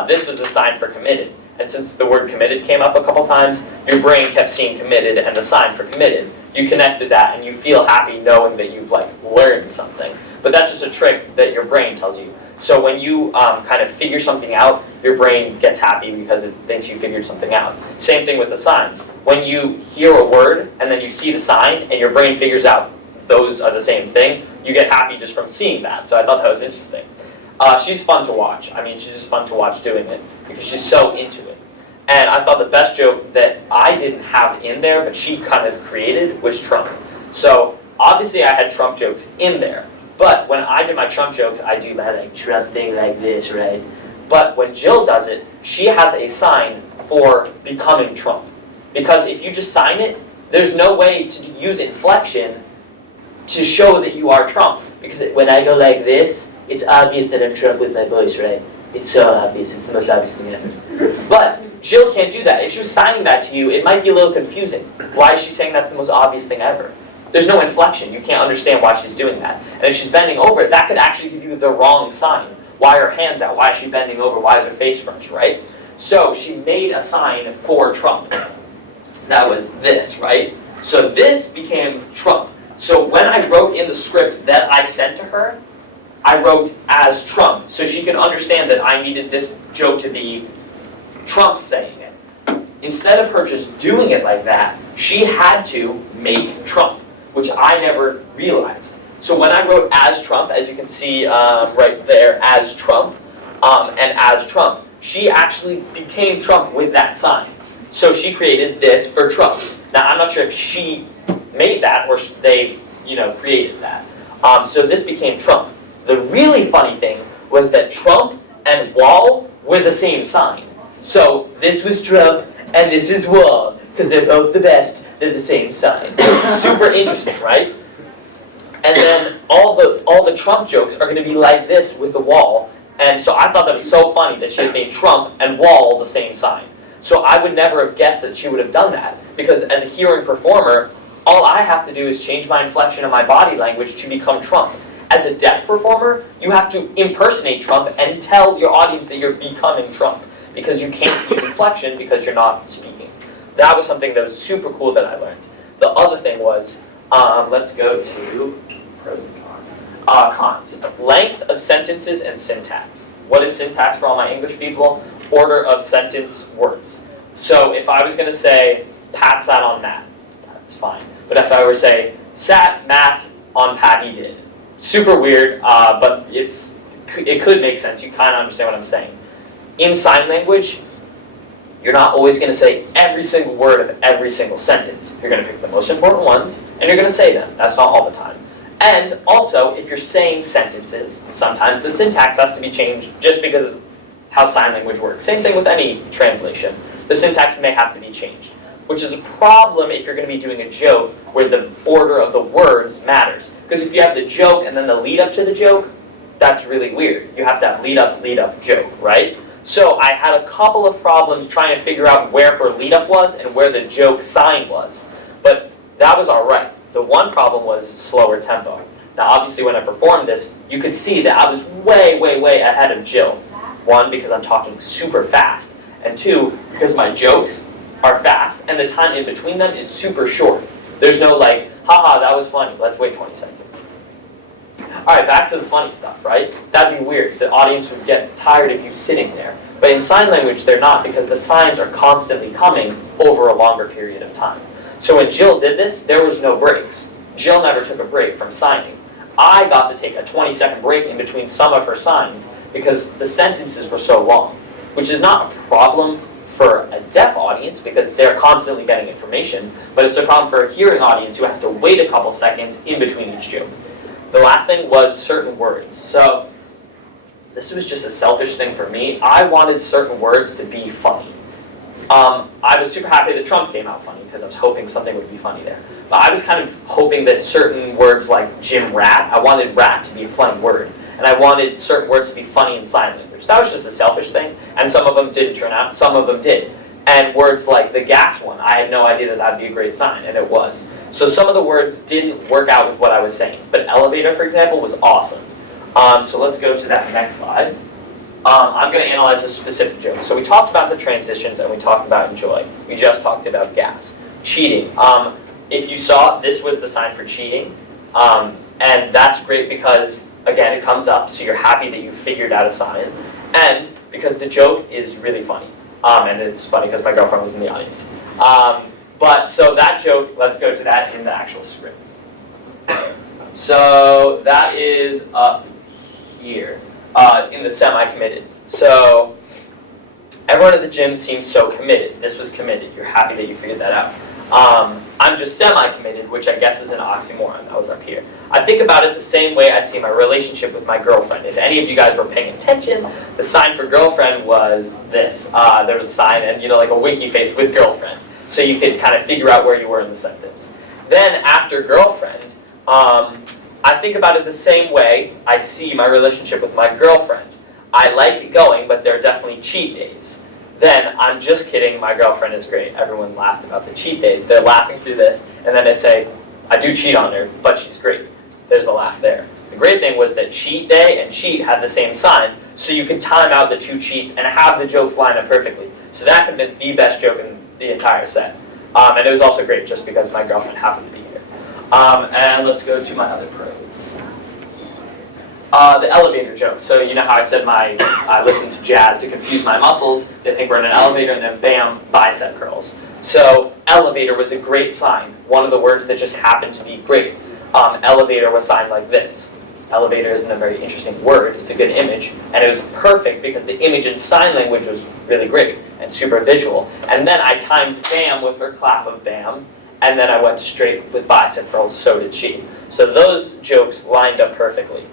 this was the sign for committed. And since the word committed came up a couple times, your brain kept seeing committed and the sign for committed. You connected that and you feel happy knowing that you've learned something. But that's just a trick that your brain tells you. So when you kind of figure something out, your brain gets happy because it thinks you figured something out. Same thing with the signs. When you hear a word and then you see the sign and your brain figures out those are the same thing, you get happy just from seeing that. So I thought that was interesting. She's fun to watch. I mean, she's just fun to watch doing it because she's so into it. And I thought the best joke that I didn't have in there, but she kind of created, was Trump. So obviously I had Trump jokes in there. But when I do my Trump jokes, I do that Trump thing like this, right? But when Jill does it, she has a sign for becoming Trump. Because if you just sign it, there's no way to use inflection to show that you are Trump. Because when I go like this, it's obvious that I'm Trump with my voice, right? It's so obvious. It's the most obvious thing ever. But Jill can't do that. If she was signing that to you, it might be a little confusing. Why is she saying that's the most obvious thing ever? There's no inflection. You can't understand why she's doing that. And if she's bending over, that could actually give you the wrong sign. Why are her hands out? Why is she bending over? Why is her face scrunched, right? So she made a sign for Trump. That was this, right? So this became Trump. So when I wrote in the script that I sent to her, I wrote as Trump. So she could understand that I needed this joke to be Trump saying it. Instead of her just doing it like that, she had to make Trump, which I never realized. So when I wrote as Trump, as you can see right there, as Trump, and as Trump. She actually became Trump with that sign. So she created this for Trump. Now, I'm not sure if she made that or they, created that. So this became Trump. The really funny thing was that Trump and Wall were the same sign. So this was Trump and this is Wall, because they're both the best, they're the same sign. Super interesting, right? And then all the Trump jokes are going to be like this with the Wall. And so I thought that was so funny that she had made Trump and Wall the same sign. So I would never have guessed that she would have done that, because as a hearing performer, all I have to do is change my inflection and my body language to become Trump. As a deaf performer, you have to impersonate Trump and tell your audience that you're becoming Trump, because you can't use inflection because you're not speaking. That was something that was super cool that I learned. The other thing was, let's go to pros and cons. Cons. Length of sentences and syntax. What is syntax for all my English people? Order of sentence words. So if I was going to say, Pat sat on Matt, that's fine. But if I were to say, sat Matt on Pat, he did. Super weird, but it could make sense. You kind of understand what I'm saying. In sign language, you're not always going to say every single word of every single sentence. You're going to pick the most important ones, and you're going to say them. That's not all the time. And also, if you're saying sentences, sometimes the syntax has to be changed just because of how sign language works. Same thing with any translation. The syntax may have to be changed, which is a problem if you're going to be doing a joke where the order of the words matters. Because if you have the joke and then the lead up to the joke, that's really weird. You have to have lead up, joke, right? So I had a couple of problems trying to figure out where her lead up was and where the joke sign was. But that was all right. The one problem was slower tempo. Now obviously when I performed this, you could see that I was way, way, way ahead of Jill. One, because I'm talking super fast. And two, because my jokes are fast and the time in between them is super short. There's no like, haha, that was funny, let's wait 20 seconds. Alright, back to the funny stuff, right? That'd be weird. The audience would get tired of you sitting there. But in sign language, they're not, because the signs are constantly coming over a longer period of time. So when Jill did this, there was no breaks. Jill never took a break from signing. I got to take a 20-second break in between some of her signs because the sentences were so long, which is not a problem for a deaf audience because they're constantly getting information, but it's a problem for a hearing audience who has to wait a couple seconds in between each joke. The last thing was certain words. So this was just a selfish thing for me. I wanted certain words to be funny. I was super happy that Trump came out funny because I was hoping something would be funny there. But I was kind of hoping that certain words like Jim Rat, I wanted rat to be a funny word. And I wanted certain words to be funny in sign language. That was just a selfish thing. And some of them didn't turn out, some of them did. And words like the gas one, I had no idea that would be a great sign, and it was. So some of the words didn't work out with what I was saying. But elevator, for example, was awesome. So let's go to that next slide. I'm going to analyze a specific joke. So we talked about the transitions and we talked about enjoy. We just talked about gas. Cheating. If you saw, this was the sign for cheating. And that's great because, again, it comes up, so you're happy that you figured out a sign. And because the joke is really funny. And it's funny because my girlfriend was in the audience. But so that joke, let's go to that in the actual script. So that is up here. In the semi-committed. So everyone at the gym seems so committed. This was committed. You're happy that you figured that out. I'm just semi-committed, which I guess is an oxymoron. That was up here. I think about it the same way I see my relationship with my girlfriend. If any of you guys were paying attention, the sign for girlfriend was this. There was a sign and like a winky face with girlfriend. So you could kind of figure out where you were in the sentence. Then after girlfriend, I think about it the same way I see my relationship with my girlfriend. I like it going, but there are definitely cheat days. Then, I'm just kidding, my girlfriend is great. Everyone laughed about the cheat days. They're laughing through this, and then they say, I do cheat on her, but she's great. There's the laugh there. The great thing was that cheat day and cheat had the same sign, so you could time out the two cheats and have the jokes line up perfectly. So that could have been the best joke in the entire set. And it was also great just because my girlfriend happened to be here. And let's go to my other pros. The elevator joke. So you know how I said I listen to jazz to confuse my muscles. They think we're in an elevator and then bam, bicep curls. So elevator was a great sign. One of the words that just happened to be great. Elevator was signed like this. elevator isn't a very interesting word, it's a good image, and it was perfect because the image in sign language was really great and super visual. And then I timed bam with her clap of bam, and then I went straight with bicep curls, so did she. So those jokes lined up perfectly.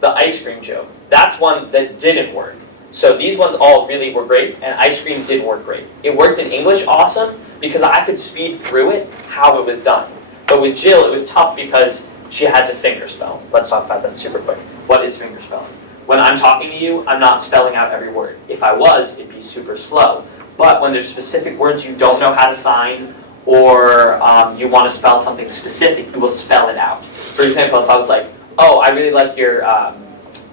The ice cream joke, that's one that didn't work. So these ones all really were great, and ice cream did work great. It worked in English awesome because I could speed through it how it was done. But with Jill, it was tough because she had to fingerspell. Let's talk about that super quick. What is fingerspelling? When I'm talking to you, I'm not spelling out every word. If I was, it'd be super slow. But when there's specific words you don't know how to sign, or you want to spell something specific, you will spell it out. For example, if I was like, oh, I really like your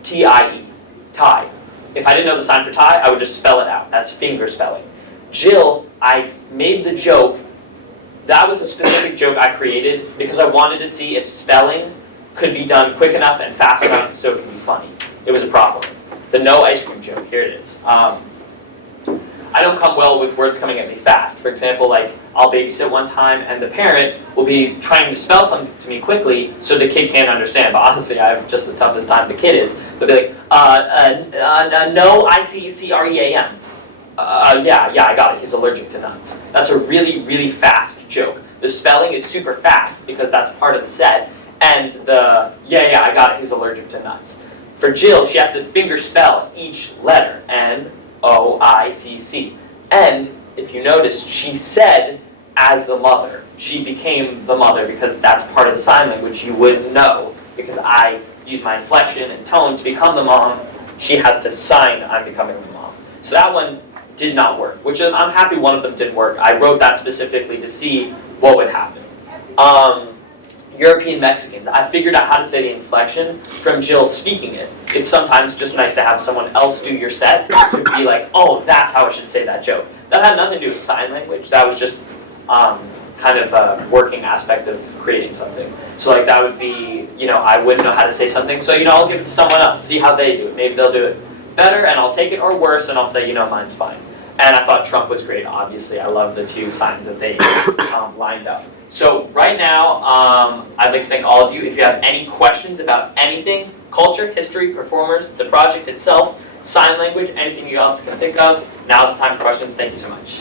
T-I-E, tie. If I didn't know the sign for tie, I would just spell it out. That's finger spelling. Jill, I made the joke. That was a specific joke I created because I wanted to see if spelling could be done quick enough and fast enough so it could be funny. It was a problem. The no ice cream joke, here it is. I don't come well with words coming at me fast. For example, like I'll babysit one time and the parent will be trying to spell something to me quickly so the kid can't understand. But honestly, I have just the toughest time the kid is. They'll be like, no, I-C-C-R-E-A-M. Yeah, I got it. He's allergic to nuts. That's a really, really fast joke. The spelling is super fast because that's part of the set. And the, yeah, I got it. He's allergic to nuts. For Jill, she has to finger spell each letter. N-O-I-C-C. And if you notice, she said as the mother. She became the mother because that's part of the sign language. You wouldn't know because I use my inflection and tone to become the mom. She has to sign I'm becoming the mom. So that one did not work, which I'm happy one of them didn't work. I wrote that specifically to see what would happen. European Mexicans, I figured out how to say the inflection from Jill speaking it. It's sometimes just nice to have someone else do your set to be like, oh, that's how I should say that joke. That had nothing to do with sign language. That was just kind of a working aspect of creating something. So like that would be, I wouldn't know how to say something, so I'll give it to someone else, see how they do it. Maybe they'll do it better and I'll take it, or worse and I'll say, mine's fine. And I thought Trump was great, obviously. I love the two signs that they lined up. So right now, I'd like to thank all of you. If you have any questions about anything, culture, history, performers, the project itself, sign language, anything you else can think of, now's the time for questions. Thank you so much.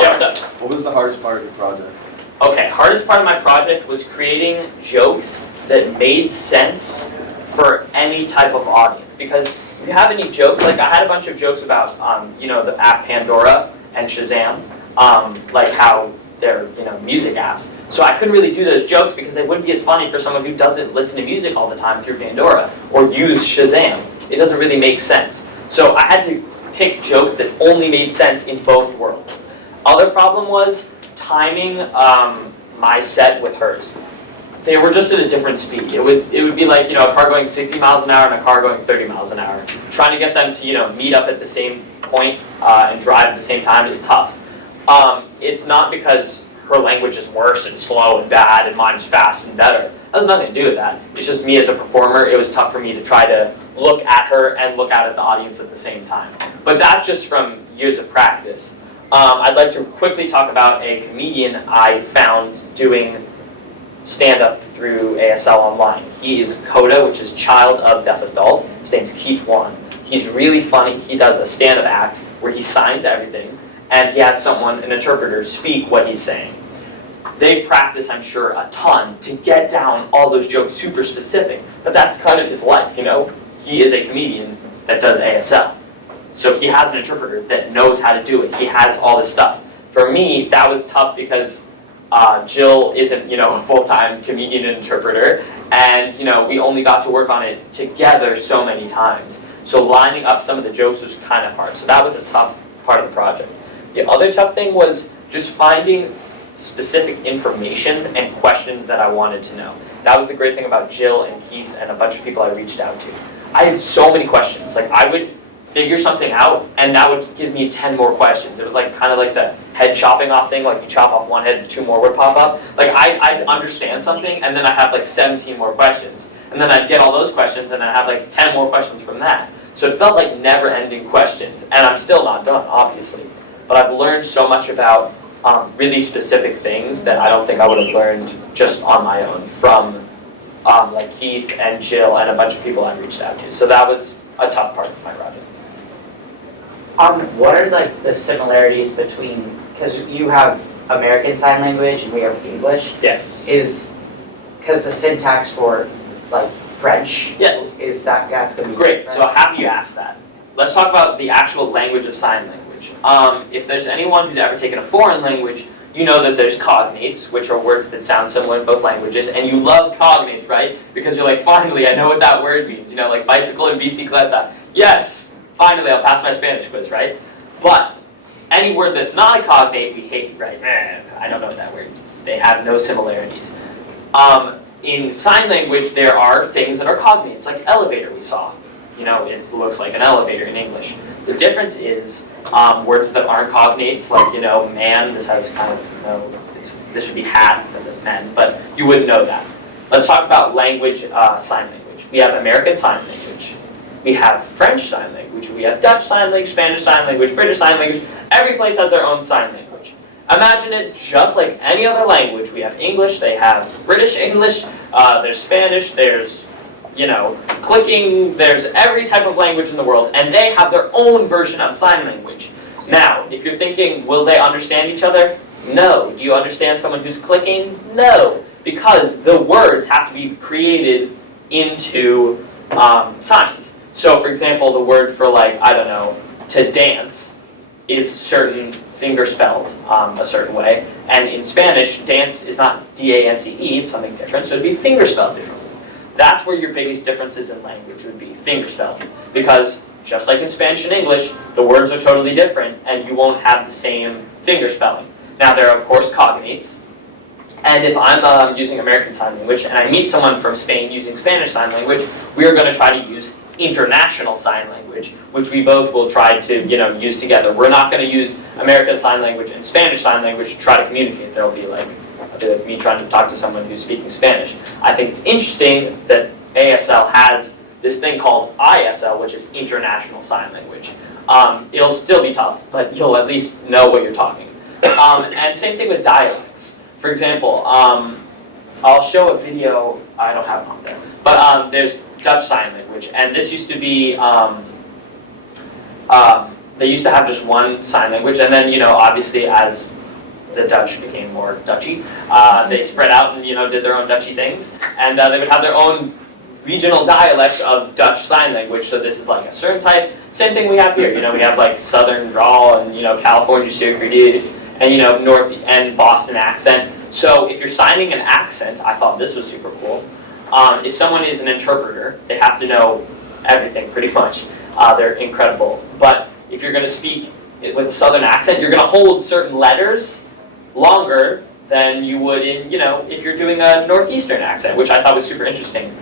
Yeah, what's up? What was the hardest part of your project? Okay, hardest part of my project was creating jokes that made sense for any type of audience. Because if you have any jokes, like I had a bunch of jokes about, the app Pandora and Shazam, like how they're, music apps. So I couldn't really do those jokes because they wouldn't be as funny for someone who doesn't listen to music all the time through Pandora or use Shazam. It doesn't really make sense. So I had to pick jokes that only made sense in both worlds. Other problem was timing my set with hers. They were just at a different speed. It would be like, a car going 60 miles an hour and a car going 30 miles an hour. Trying to get them to, meet up at the same point and drive at the same time is tough. It's not because her language is worse and slow and bad and mine's fast and better. That has nothing to do with that. It's just me as a performer. It was tough for me to try to look at her and look out at the audience at the same time. But that's just from years of practice. I'd like to quickly talk about a comedian I found doing stand-up through ASL online. He is CODA, which is Child of Deaf Adult. His name's Keith Warren. He's really funny. He does a stand-up act where he signs everything, and he has an interpreter, speak what he's saying. They practice, I'm sure, a ton to get down all those jokes super specific, but that's kind of his life, He is a comedian that does ASL. So he has an interpreter that knows how to do it. He has all this stuff. For me, that was tough because Jill isn't, a full-time comedian interpreter, and, we only got to work on it together so many times. So lining up some of the jokes was kind of hard. So that was a tough part of the project. The other tough thing was just finding specific information and questions that I wanted to know. That was the great thing about Jill and Keith and a bunch of people I reached out to. I had so many questions. Like, I would figure something out, and that would give me 10 more questions. It was like kind of like the head chopping off thing, like you chop off one head and 2 more would pop up. Like I'd understand something, and then I have like 17 more questions. And then I'd get all those questions, and then I have like 10 more questions from that. So it felt like never-ending questions, and I'm still not done, obviously. But I've learned so much about really specific things that I don't think I would have learned just on my own from like Keith and Jill and a bunch of people I've reached out to. So that was a tough part of my project. What are like the similarities between, because you have American Sign Language and we have English, Yes. is, because the syntax for like French, Yes. is that's going to be Great, so different? happy you asked that. Let's talk about the actual language of sign language. If there's anyone who's ever taken a foreign language, you know that there's cognates, which are words that sound similar in both languages, and you love cognates, right? Because you're like, finally, I know what that word means. You know, like bicycle and bicicleta. Yes, finally, I'll pass my Spanish quiz, right? But any word that's not a cognate, we hate, right? I don't know what that word means. They have no similarities. In sign language, there are things that are cognates, like elevator we saw. You know, it looks like an elevator in English. The difference is words that aren't cognates, like, you know, man, this has kind of, you know, this would be hat because of men, but you wouldn't know that. Let's talk about language, sign language. We have American Sign Language. We have French Sign Language. We have Dutch Sign Language, Spanish Sign Language, British Sign Language. Every place has their own sign language. Imagine it just like any other language. We have English, they have British English, there's Spanish, there's, you know, clicking, there's every type of language in the world, and they have their own version of sign language. Now, if you're thinking, will they understand each other? No. Do you understand someone who's clicking? No. Because the words have to be created into signs. So, for example, the word for, like, I don't know, to dance is certain finger spelled a certain way. And in Spanish, dance is not D-A-N-C-E, it's something different, so it'd be finger spelled differently. That's where your biggest differences in language would be, finger spelling. Because just like in Spanish and English, the words are totally different and you won't have the same finger spelling. Now there are of course cognates, and if I'm using American Sign Language and I meet someone from Spain using Spanish Sign Language, we are going to try to use International Sign Language, which we both will try to, you know, use together. We're not going to use American Sign Language and Spanish Sign Language to try to communicate. There'll be like me trying to talk to someone who's speaking Spanish. I think it's interesting that ASL has this thing called ISL, which is International Sign Language. It'll still be tough, but you'll at least know what you're talking. And same thing with dialects. For example, I'll show a video, I don't have it on there, but there's Dutch Sign Language, and this used to be, they used to have just one sign language, and then, you know, obviously as the Dutch became more Dutchy, they spread out and, you know, did their own Dutchy things, and they would have their own regional dialects of Dutch Sign Language. So this is like a certain type. Same thing we have here. You know, we have like Southern drawl and, you know, California Sucre, and, you know, North and Boston accent. So if you're signing an accent, I thought this was super cool. If someone is an interpreter, they have to know everything pretty much. They're incredible. But if you're going to speak with a Southern accent, you're going to hold certain letters longer than you would in, you know, if you're doing a Northeastern accent, which I thought was super interesting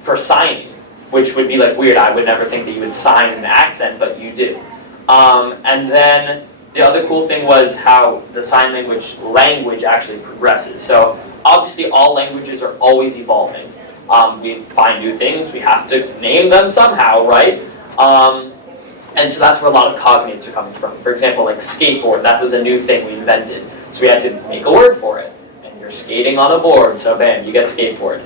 for signing, which would be like weird. I would never think that you would sign an accent, but you do. And then the other cool thing was how the sign language actually progresses. So obviously all languages are always evolving. We find new things, we have to name them somehow, right? And so that's where a lot of cognates are coming from. For example, like skateboard, that was a new thing we invented. So we had to make a word for it. And you're skating on a board, so bam, you get skateboard.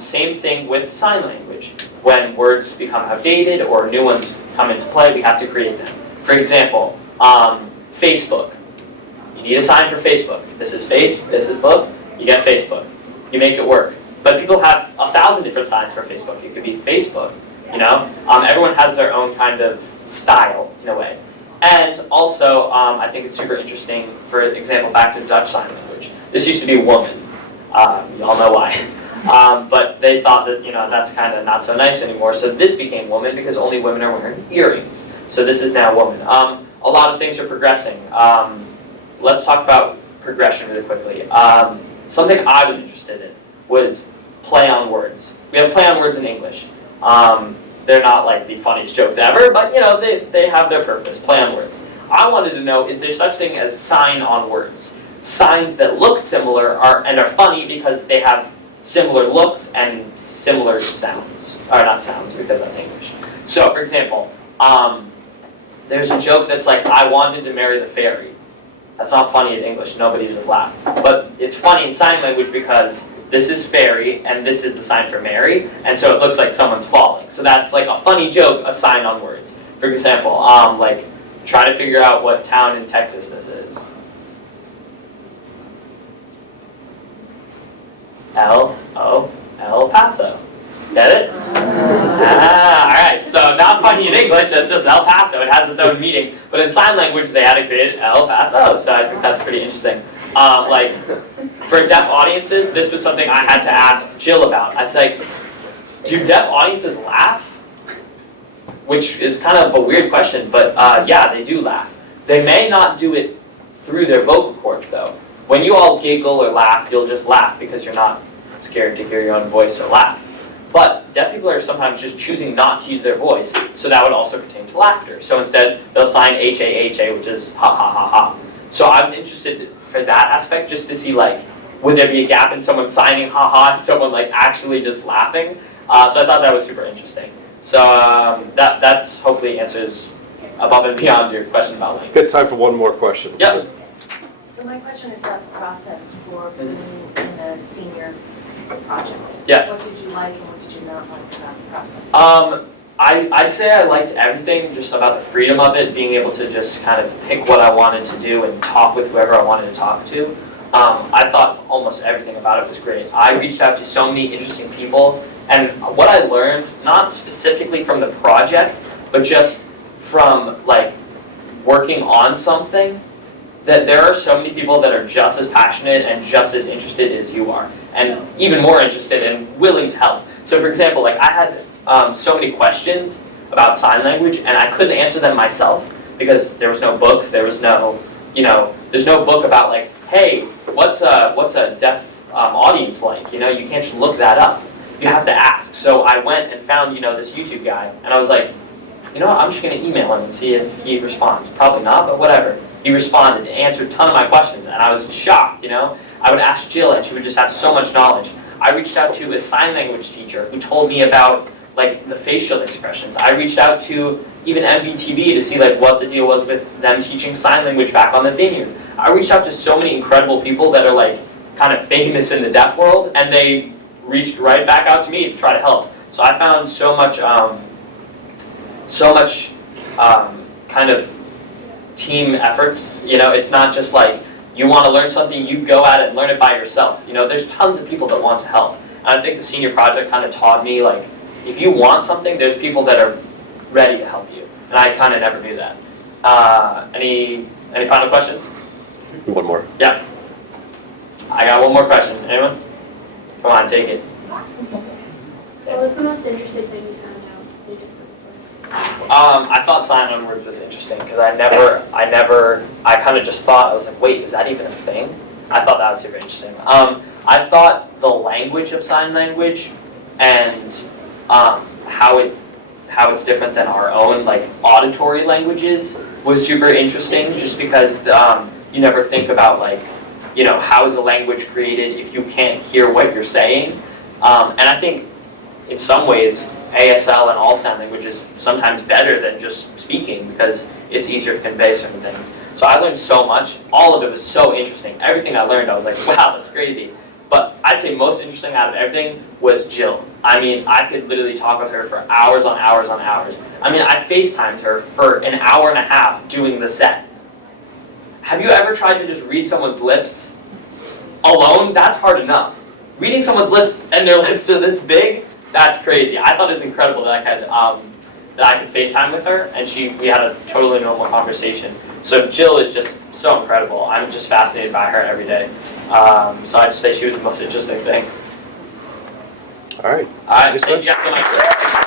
Same thing with sign language. When words become outdated or new ones come into play, we have to create them. For example, Facebook. You need a sign for Facebook. This is face, this is book, you get Facebook. You make it work. But people have 1,000 different signs for Facebook. It could be Facebook, you know? Everyone has their own kind of style, in a way. And also, I think it's super interesting, for example, back to Dutch Sign Language. This used to be woman. Y'all know why. But they thought that, you know, that's kind of not so nice anymore. So this became woman because only women are wearing earrings. So this is now woman. A lot of things are progressing. Let's talk about progression really quickly. Something I was interested in was play on words. We have play on words in English. They're not like the funniest jokes ever, but you know, they have their purpose, play on words. I wanted to know, is there such thing as sign on words? Signs that look similar and are funny because they have similar looks and similar sounds. Or not sounds, because that's English. So, for example, there's a joke that's like, I wanted to marry the fairy. That's not funny in English, nobody just laughed. But it's funny in sign language because this is fairy and this is the sign for Mary, and so it looks like someone's falling. So that's like a funny joke, a sign on words. For example, like try to figure out what town in Texas this is. El Paso. Get it? Alright, so not funny in English, it's just El Paso. It has its own meaning. But in sign language, they had to create El Paso, so I think that's pretty interesting. Like, for deaf audiences, this was something I had to ask Jill about. I was like, do deaf audiences laugh? Which is kind of a weird question, but yeah, they do laugh. They may not do it through their vocal cords, though. When you all giggle or laugh, you'll just laugh because you're not scared to hear your own voice or laugh. But deaf people are sometimes just choosing not to use their voice, so that would also pertain to laughter. So instead, they'll sign H-A-H-A, which is ha ha ha ha. So I was interested for that aspect, just to see, like, would there be a gap in someone signing ha ha and someone like actually just laughing? So I thought that was super interesting. So that's hopefully answers above and beyond your question about language. Good time for one more question. Yep. So my question is about the process for being in a senior project. Yeah. What did you like and what did you not like about the process? I'd say I liked everything, just about the freedom of it, being able to just kind of pick what I wanted to do and talk with whoever I wanted to talk to. I thought almost everything about it was great. I reached out to so many interesting people, and what I learned, not specifically from the project, but just from like working on something, that there are so many people that are just as passionate and just as interested as you are, and even more interested and willing to help. So for example, like I had so many questions about sign language, and I couldn't answer them myself because there was no books, there was no, there's no book about like, hey, what's a deaf audience like? You can't just look that up. You have to ask. So I went and found, this YouTube guy, and I was like, I'm just going to email him and see if he responds. Probably not, but whatever. He responded and answered a ton of my questions, and I was shocked, I would ask Jill, and she would just have so much knowledge. I reached out to a sign language teacher who told me about like the facial expressions. I reached out to even MVTV to see like what the deal was with them teaching sign language back on the Vineyard. I reached out to so many incredible people that are like kind of famous in the deaf world, and they reached right back out to me to try to help. So I found so much kind of team efforts. It's not just like you want to learn something, you go at it and learn it by yourself. There's tons of people that want to help. And I think the senior project kind of taught me, like, if you want something, there's people that are ready to help you. And I kind of never knew that. Any final questions? One more. Yeah. I got one more question. Anyone? Come on, take it. What was the most interesting thing you found out you did for the I thought sign on words was interesting because I kind of just thought, I was like, wait, is that even a thing? I thought that was super interesting. I thought the language of sign language and how it's different than our own like auditory languages was super interesting, just because you never think about like, how is a language created if you can't hear what you're saying. And I think in some ways ASL and all sign language is sometimes better than just speaking because it's easier to convey certain things. So I learned so much. All of it was so interesting. Everything I learned, I was like, wow, that's crazy. But I'd say most interesting out of everything was Jill. I mean, I could literally talk with her for hours on hours on hours. I mean, I FaceTimed her for an hour and a half doing the set. Have you ever tried to just read someone's lips alone? That's hard enough. Reading someone's lips and their lips are this big, that's crazy. I thought it was incredible that I could FaceTime with her, and we had a totally normal conversation. So Jill is just so incredible. I'm just fascinated by her every day. So I'd just say she was the most interesting thing. All right. All right, thank you guys so much.